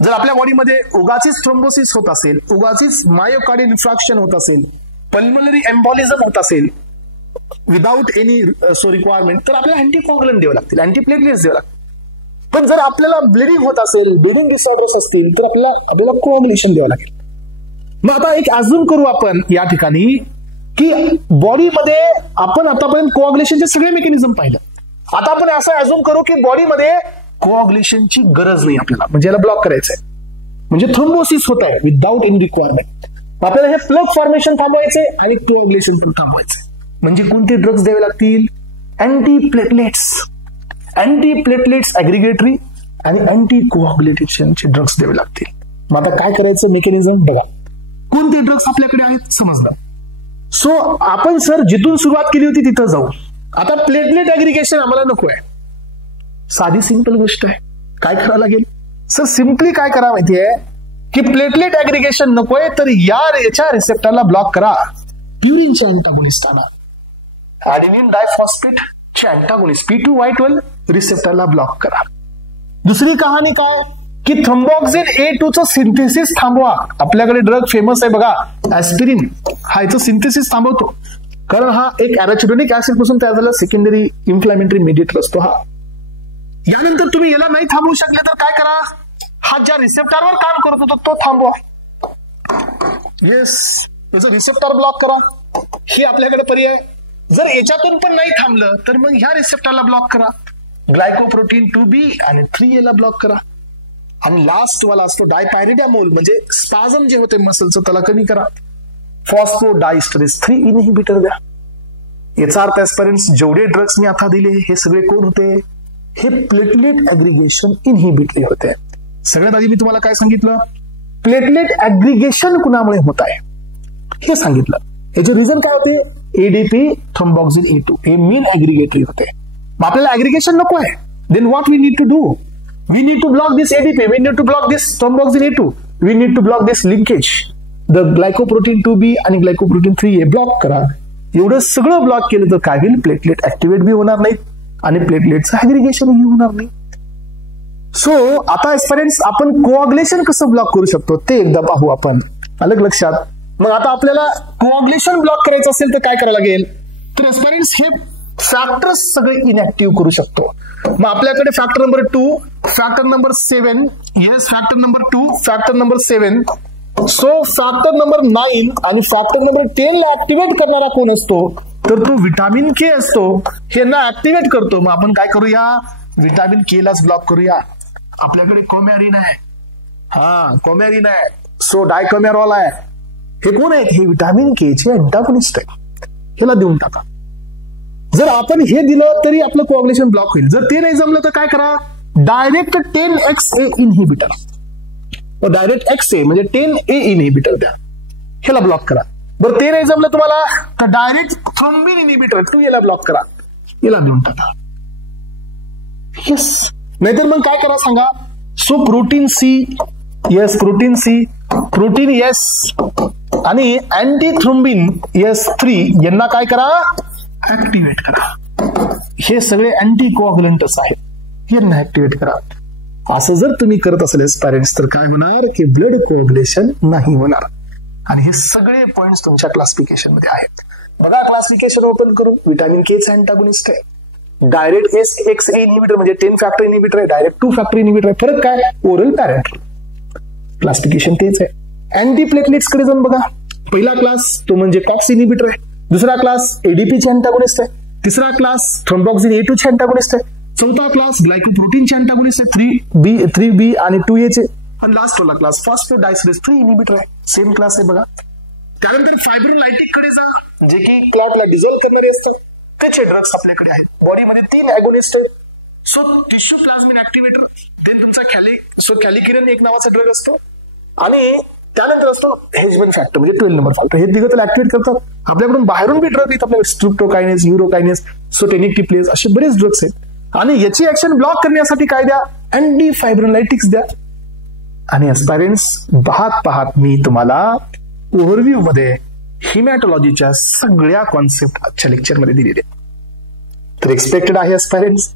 जर आपल्या बॉडीमध्ये उगाचीच थ्रोम्बोसिस होत असेल, उगाचीच मायोकार्डियल इन्फ्रॅक्शन होत असेल, पल्मोनरी एम्बॉलिझम होत असेल विदाउट एनी रिक्वायरमेंट, तर आपल्याला अँटीकोआग्युलंट द्यावे लागतील, अँटीप्लेटलेट्स द्यावे लागतील. पण जर आपल्याला ब्लिडिंग होत असेल, ब्लिडिंग डिसऑर्डर्स असतील, तर आपल्याला कोआग्युलेशन द्यावं लागेल. मग आता एक अझ्युम करू आपण या ठिकाणी की बॉडीमध्ये आपण आतापर्यंत कोआग्युलेशनचे सगळे मेकॅनिझम पाहिलं. आता आपण असं अझ्युम करू की बॉडीमध्ये कोआग्युलेशनची गरज नाही आपल्याला, म्हणजे याला ब्लॉक करायचंय, म्हणजे थ्रोम्बोसिस होत आहे विदाउट एनी रिक्वायरमेंट. आपल्याला हे प्लग फॉर्मेशन थांबवायचे आणि कोआग्युलेशन पण थांबवायचे. म्हणजे कोणते ड्रग्ज द्यावे लागतील? अँटीप्लेटलेट्स, अँटीप्लेटलेट्स ऍग्रिगेटरी आणि अँटी कोआग्युलेशनचे ड्रग्ज द्यावे लागतील. मग आता काय करायचं मेकॅनिझम बघा. कोणते ड्रग्ज आपल्याकडे आहेत समजलं. सो आपण सर जिथून सुरुवात केली होती तिथं जाऊ. आता प्लेटलेट ऍग्रिगेशन आम्हाला नको आहे. साधी सिंपल गोष्ट आहे. काय करावं लागेल सर? सिम्पली काय करा माहितीये की प्लेटलेट ऍग्रिगेशन नकोय तर याच्या रिसेप्टरला ब्लॉक करा. प्युरिनचे अँटागोनिस्ट आणा. ॲडेनिन डायफॉस्फेटचे अँटागोनिस्ट P2Y12 रिसेप्टरला ब्लॉक करा. दुसरी कहाणी काय की थ्रोम्बोक्सिन A2 चं सिंथेसिस थांबवा. आपल्याकडे ड्रग फेमस आहे बघा, ऍस्पिरिन. हा याचं सिंथेसिस थांबवतो, कारण हा एक ॲराचिडोनिक ऍसिड पासून तयार झालेला सेकंडरी इन्फ्लॅमेटरी मेडिएटर असतो हा. यानंतर तुम्ही याला नाही थांबवू शकले तर काय करा? हा ज्या रिसेप्टरवर काम करत होता तो थांबवा. येस, त्याचं रिसेप्टर ब्लॉक करा. हे आपल्याकडे पर्याय. जर याच्यातून पण नाही थांबलं तर मग ह्या रिसेप्टरला ब्लॉक करा. ग्लायकोप्रोटीन 2B आणि 3A ला ब्लॉक करा. आणि लास्ट वाला असतो डायपायरिडामोल, म्हणजे स्पाझम जे होते मसलचं त्याला कमी करा. फॉस्फोडायस्टरेस 3 इनहिबिटर द्या. याचा अर्थ ऍस्पिरंट्स जेवढे ड्रग्स मी आता दिले हे सगळे कोण होते? हे प्लेटलेट ऍग्रिगेशन इनहिबिटरी होते. सगळ्यात आधी मी तुम्हाला काय सांगितलं? प्लेटलेट ऍग्रिगेशन कुणामुळे होत आहे हे सांगितलं. याचे रिझन काय होते? ADP थ्रोम्बोक्सिन A2 हे मेन ऍग्रिगेटरी होते. मग आपल्याला ऍग्रिगेशन नको आहे. Then what we need to do? We need to block this ADP. We need to block this thromboxane A2. We need to block this linkage. The glycoprotein 2B आणि glycoprotein 3A block करा. एवढं सगळं block केलं तर काय होईल? Platelet activate बी होणार नाही आणि प्लेटलेटचं ऍग्रिगेशनही होणार नाही. सो आता ऍस्पिरंट्स आपण कोआग्युलेशन कसं ब्लॉक करू शकतो ते एकदा पाहू आपण. अलग लक्षात. मग आता आपल्याला कोआग्युलेशन ब्लॉक करायचं असेल तर काय करावं लागेल? तर ऍस्पिरंट्स हे फॅक्टर्स सगळे इनॅक्टिव्ह करू शकतो. मग आपल्याकडे factor number 2, factor number 7, yes factor number 2, factor number 7. So factor number 9 आणि फॅक्टर नंबर 10 ला ऍक्टिव्हेट करणारा कोण असतो? तर तो विटामिन K असतो. हे ना ऍक्टिव्हेट करतो. मग आपण काय करूया? विटामिन K लाच ब्लॉक करूया. आपल्याकडे कोमॅरिन आहे. हा कोमॅरिन आहे. सो डायकोमॅरॉल आहे. हे कोण आहेत? हे विटामिन K चे अँटागोनिस्ट आहे. ह्याला देऊन टाका. जर आपण हे दिलं तरी आपलं कोआग्युलेशन ब्लॉक होईल. जर ते नाही जमलं तर काय करा? Direct 10XA inhibitor, direct XA म्हणजे 10A इनहिबिटर द्या. ह्याला ब्लॉक करा. बरं ते नाही जमलं तुम्हाला तर डायरेक्ट थ्रोम्बिन इनहिबिटर 2A ला ब्लॉक करा. याला देऊन टाका. येस. नाहीतर मग काय करा सांगा? So protein C, yes protein C, protein S आणि अँटी थ्रोम्बिन S3 यांना काय करा? ऍक्टिव्हेट करा. हे सगळे अँटी कोआग्युलंट्स आहेत. यांना ऍक्टिव्हेट करा. असं जर तुम्ही करत असेल पॅरेंट्स तर काय होणार की ब्लड कोआग्युलेशन नाही होणार. आणि हे सगळे पॉइंट्स तुमच्या क्लासिफिकेशन मध्ये आहेत. बघा क्लासिफिकेशन ओपन करून. विटामिन K चा अँटागोनिस्ट आहे. डायरेक्ट SXA इनहिबिटर म्हणजे 10 फॅक्टर इनहिबिटर आहे. डायरेक्ट 2 फॅक्टर इनहिबिटर आहे. फरक काय? Oral parental. क्लासिफिकेशन तेच आहे. अँटीप्लेटलेट्स कडे जाऊन बघा. पहिला क्लास तो म्हणजे कॉक्स इनहिबिटर आहे. दुसरा क्लास ADP चे अँटागोनिस्ट आहे. तिसरा क्लास थ्रोम्बोक्सिन A2 चे अँटागोनिस्ट आहे. चौथा क्लास ग्लायकोप्रोटीन चे अँटागोनिस्ट आहे 3B आणि 2A चे. आणि लास्ट वाला क्लास फॉस्फोडायस्टरेज 3 इनिबिटर आहे, सेम क्लास आहे बघा. त्यानंतर फायब्रोलायटिक कडे जा, जे की क्लॉटला डिझॉल्व्ह करणारे असतात. त्याचे ड्रग्स आपल्याकडे आहेत. बॉडीमध्ये 3 अगोनिस्ट आहेत. सो टिश्यू प्लाझ्मिन ऍक्टिव्हेटर, देन तुमचा कॅलिकिरन एक नावाचा ड्रग असतो, आणि त्यानंतर असतो हेजमन फॅक्टर म्हणजे 12 नंबर फॅक्टर. हे तिघं त्याला ऍक्टिव्हेट करतात. आपल्याकडून बाहेरून बी ड्रग आहेत, आपल्याकडे स्ट्रिप्टोकायनेस, युरोकायनेस, सोटेनिक्टिप्लेज असे बरेच ड्रग्स आहेत. आणि याची ऍक्शन ब्लॉक करण्यासाठी काय द्या, अँटी फायब्रोलायटिक्स द्या. आणि एस्पायरंट्स पाहत मी तुम्हाला ओव्हरव्ह्यू मध्ये हिमॅटॉलॉजीच्या सगळ्या कॉन्सेप्ट आजच्या लेक्चरमध्ये दिलेले. तर एक्सपेक्टेड आहे एस्पायरंट्स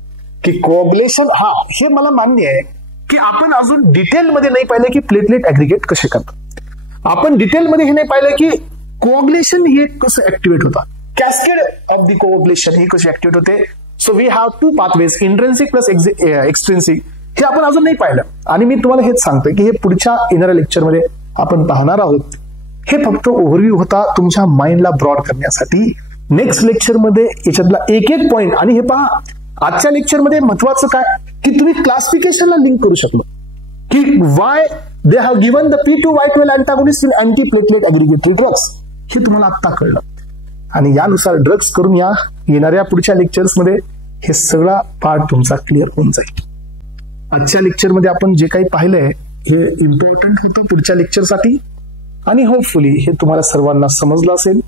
की कोऑग्युलेशन, हा हे मला मान्य आहे की आपण अजून डिटेलमध्ये नाही पाहिलं की प्लेटलेट ऍग्रिगेट कसे करतात. आपण डिटेलमध्ये हे नाही पाहिलं की कोऑग्युलेशन हे कसं ऍक्टिव्हेट होतं, कॅस्केड ऑफ द कोऑग्युलेशन हे कसे ऍक्टिव्हेट होते. So we have 2 pathways, intrinsic plus extrinsic. हे आपण अजून नाही पाहिलं, आणि मी तुम्हाला हेच सांगतोय की हे पुढच्या येणाऱ्या लेक्चरमध्ये आपण पाहणार आहोत. हे फक्त ओव्हरव्ह्यू होता तुमच्या माइंडला ब्रॉड करण्यासाठी. नेक्स्ट लेक्चरमध्ये याच्यातला एक पॉइंट, आणि हे पहा आजच्या लेक्चरमध्ये महत्वाचं काय की तुम्ही क्लासिफिकेशनला लिंक करू शकलो की why they have given the P2Y12 antagonist in anti platelet aggregatory drugs. हे तुम्हाला आता कळलं, आणि यानुसार ड्रग्स करून या येणाऱ्या पुढच्या लेक्चर्समध्ये हे सगळा पार्ट तुमचा क्लिअर होऊन जाईल. आजच्या लेक्चरमध्ये आपण जे काही पाहिलंय हे इम्पॉर्टंट होतं पुढच्या लेक्चरसाठी, आणि होपफुली हे तुम्हाला सर्वांना समजलं असेल.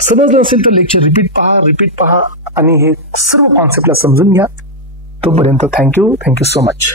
समजलं असेल तर लेक्चर रिपीट पहा आणि हे सर्व कॉन्सेप्टला समजून घ्या. तोपर्यंत थँक्यू सो मच.